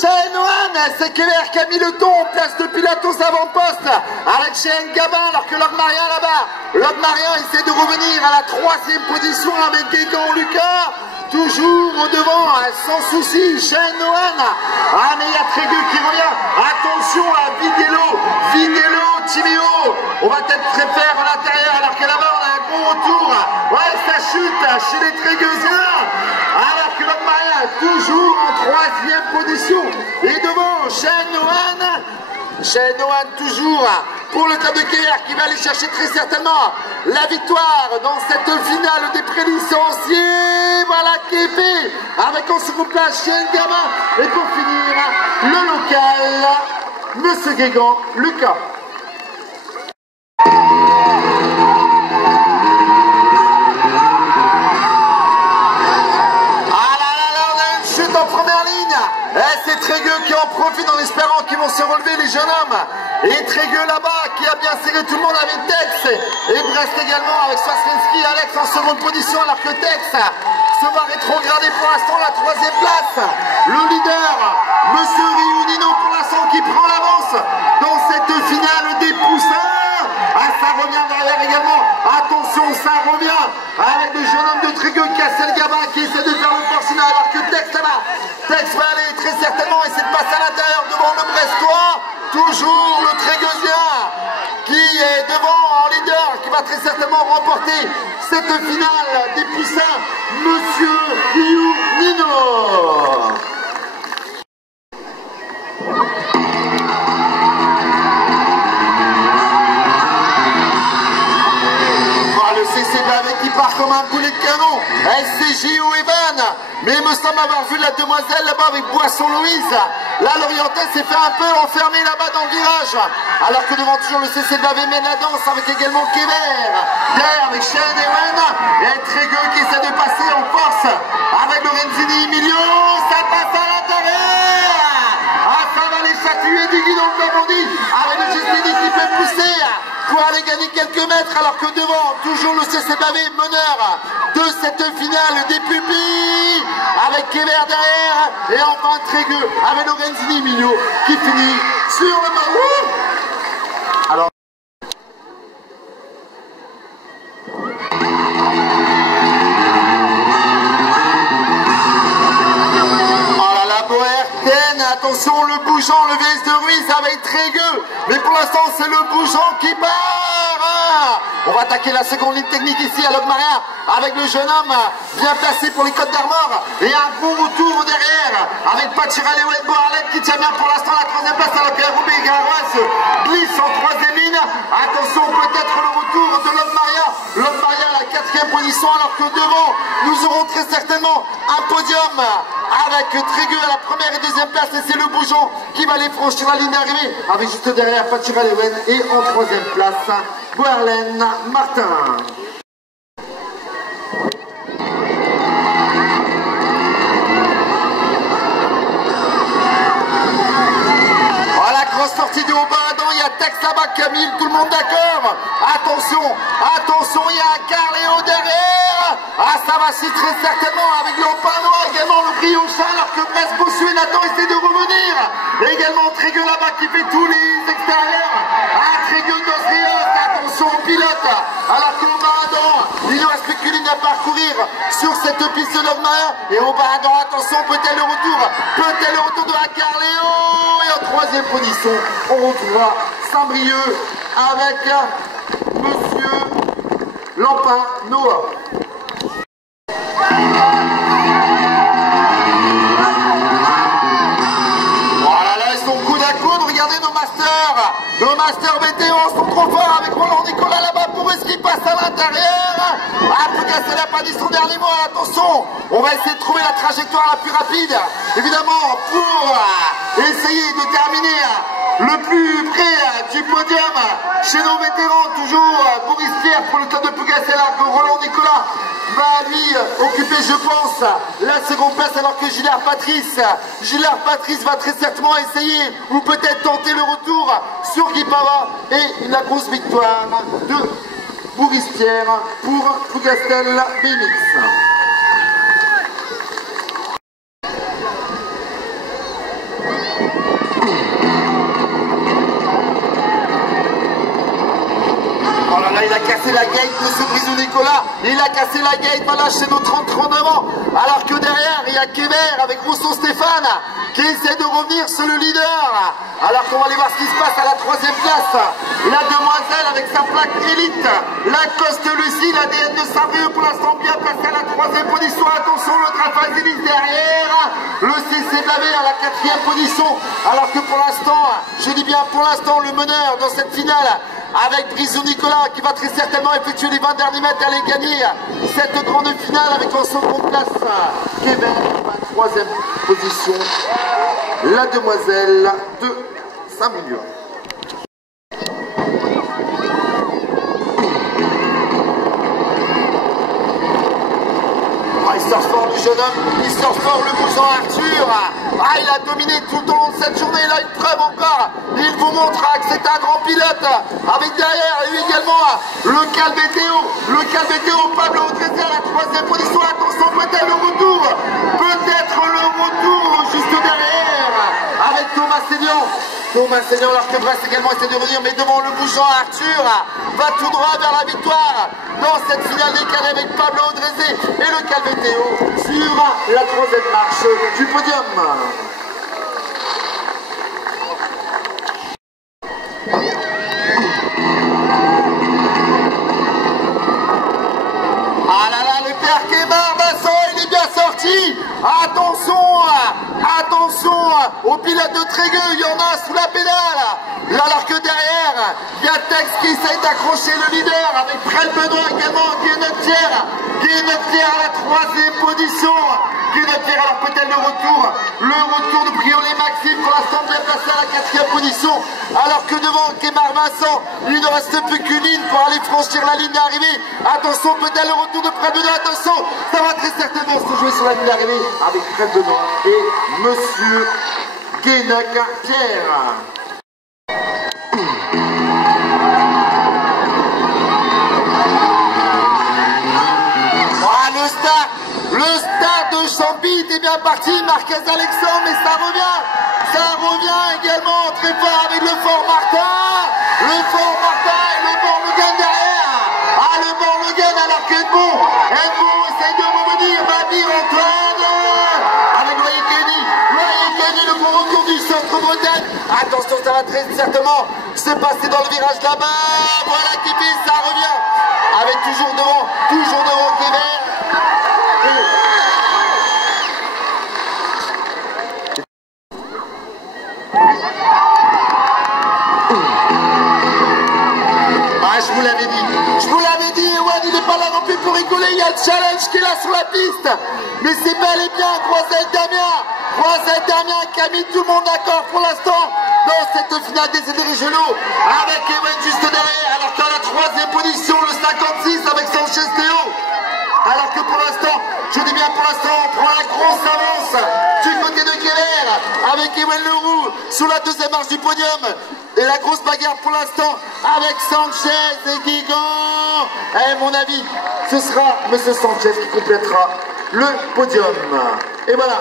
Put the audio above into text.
Cheyenne-Noan, c'est Keller qui a mis le ton en place de pilote aux avant-postes avec Cheyenne Gabin, alors que Logmarien là-bas, Logmarien essaie de revenir à la 3e position avec Guégan Lucas, toujours au devant, sans souci, Cheyenne-Noan. Ah mais il y a Trégueux qui revient, attention à Videlo, Timéo, on va peut-être faire à l'intérieur alors que là-bas on a un gros retour, ouais ça chute chez les Trégueusiens, alors que Logmarien toujours en 3e position, et devant Cheyenne-Noan toujours pour le club de Keller qui va aller chercher très certainement la victoire dans cette finale des prélicenciés. Voilà qui est fait avec en second place Cheyenne Gabin, et pour finir le local Monsieur Guégan Lucas. En première ligne, c'est Trégueux qui en profite en espérant qu'ils vont se relever les jeunes hommes, et Trégueux là-bas qui a bien serré tout le monde avec Tex, et Brest également avec Swaslinski, Alex en seconde position, alors que Tex se va rétrograder pour l'instant la 3e place. Le leader, Monsieur Riounino pour l'instant qui prend l'avance dans cette finale des poussins. Ah, ça revient derrière également, attention, ça revient avec le jeune homme de Trégueux, Cassel Gabin, qui essaie de faire le forcing, alors que Tex là-bas, Tex va aller très certainement essayer de passer à l'intérieur devant le Brestois, toujours le Trégueusien qui est devant en leader, qui va très certainement remporter cette finale des poussins, Monsieur Riounino. Qui part comme un boulet de canon, SCJO Evan, mais il me semble avoir vu la demoiselle là-bas avec Boisson Louise. Là, l'Orientais s'est fait un peu enfermer là-bas dans le virage, alors que devant toujours le CC de la mène la danse avec également Kéver. Derrière avec Cheyenne Ewan et Trégueux qui essaie de passer en force avec Lorenzini Emilio, ça passe à l'intérieur. Ah, ça va les chatouiller du guidon comme on dit, avec le Gestini qui peut pousser pour aller gagner quelques mètres, alors que devant, toujours le CCBAV meneur de cette finale des pupilles, avec Kéver derrière, et enfin Trégueux avec Lorenzini Emilio qui finit sur le marou. Alors, attention, le bougeant, le VS de Ruiz avec Trégueux, mais pour l'instant c'est le bougeant qui part. On va attaquer la seconde ligne technique ici à Logmarien avec le jeune homme bien placé pour les Côtes d'Armor, et un gros retour derrière avec Pachirale Ouedbo Arlette qui tient bien pour l'instant la 3e place, alors que Roubaix Garoise glisse en 3e ligne. Attention, peut-être le retour de Logmarien à la 4e position, alors que devant nous aurons très certainement un podium avec Trégueux à la 1re et 2e place, et c'est le bougeon qui va aller franchir la ligne d'arrivée avec juste derrière Fatira Lewen, et en 3e place Boerlaine Martin. Voilà, grosse sortie de Haut-Baradon, il y a Tex là-bas, Camille, tout le monde d'accord. Attention, attention, il y a un Carléo derrière. Ah, ça va si très certainement avec le Panois, également le Briochin, alors que Brest Bossu et Nathan essaient de revenir. Et également Trégueux là-bas qui fait tous les extérieurs. Ah, Trégueux d'Osrios, attention au pilote. Alors qu'au Baradon, il ne reste plus qu'une ligne à parcourir sur cette piste de Logmarien. Et au Baradon, attention, peut-être le retour de la Carléo. Et en 3e position, on retrouvera Saint-Brieuc avec Monsieur Lampin Noah. Voilà, là ils sont coude à coude, regardez nos masters BT11 sont trop forts avec Roland Nicolas là-bas pour eux qui passe à l'intérieur. Ah, Pougastel n'a pas dit son dernier mot, attention, on va essayer de trouver la trajectoire la plus rapide, évidemment, pour essayer de terminer le plus près du podium chez nos vétérans, toujours Boris Pierre pour le club de Pougastel, que Roland Nicolas va lui occuper, je pense, la seconde place, alors que Gilard Patrice va très certainement essayer, ou peut-être tenter le retour sur Guy Pava, et la grosse victoire de Boris Pierre pour Pougastel BMX. Voilà, il a cassé la gate, monsieur Brisou Nicolas. Il a cassé la gate, voilà, chez nos 30-39 ans. Alors que derrière, il y a Kémer avec Rousseau Stéphane qui essaie de revenir sur le leader. Alors qu'on va aller voir ce qui se passe à la 3e place. La demoiselle avec sa plaque élite. Lacoste Lucie, l'ADN de Saint-Brieuc pour l'instant bien placé à la 3e position. Attention, le Trafazilis derrière. Le CC Blavé à la 4e position. Alors que pour l'instant, je dis bien pour l'instant, le meneur dans cette finale avec Brisou Nicolas qui va très certainement effectuer les 20 derniers mètres et aller gagner cette grande finale avec en seconde place Kevin, 23e position, la demoiselle de Saint-Brieuc. Il sort fort le jeune homme, il sort fort le bougeant Arthur. Ah, il a dominé tout au long de cette journée, il a une preuve encore. Il vous montrera que c'est un grand pilote. Avec derrière lui également le Calvétéo, Pablo Audrezé à la 3e position. Attention, peut-être le retour juste derrière avec Thomas Seignan. Alors que Brest également essaie de revenir, mais devant le bougeant Arthur va tout droit vers la victoire dans cette finale décalée avec Pablo Audrezé et le Calvétéo sur la 3e marche du podium. Ah là là, le père Kémar Basson, il est bien sorti. Attention au pilote de Trégueux, il y en a sous la pédale. Alors que derrière, il y a Tex qui essaye d'accrocher le leader avec Prel Benoît également, qui est notre tiers à la 3e position. Alors peut-être le retour de Briolet Maxime pour l'instant bien placé à la 4e position. Alors que devant Kémar Vincent, il ne reste plus qu'une ligne pour aller franchir la ligne d'arrivée. Attention, peut-être le retour de Prel Benoît, attention, ça va très certainement se jouer sur la ligne d'arrivée avec Prel Benoît et Monsieur Guénac Pierre. Le start de Champy est bien parti, Marquez Alexandre, mais ça revient également très fort avec le Fort Martin et le Born-Logan derrière. Ah, le Born-Logan alors que Edmond essaye de revenir, va dire Antoine avec Loyer Kenny, le bon retour du centre-Bretagne. Attention, ça va très certainement se passer dans le virage là-bas. Voilà qui fait, ça revient avec toujours devant Kémer. Je vous l'avais dit, Ewan, il n'est pas là non plus pour rigoler, il y a le challenge qui est là sur la piste. Mais c'est bel et bien Croisette Damien qui a mis tout le monde d'accord pour l'instant dans cette finale des aides régionaux avec Ewan juste derrière, alors qu'à la 3e position, le 56 avec Sanchez Théo. Alors que pour l'instant, je dis bien pour l'instant, on prend la grosse avance du côté de Keller avec Ewan Leroux sur la 2e marche du podium. Et la grosse bagarre pour l'instant avec Sanchez et Guigan. Et mon avis, ce sera M. Sanchez qui complétera le podium. Et voilà.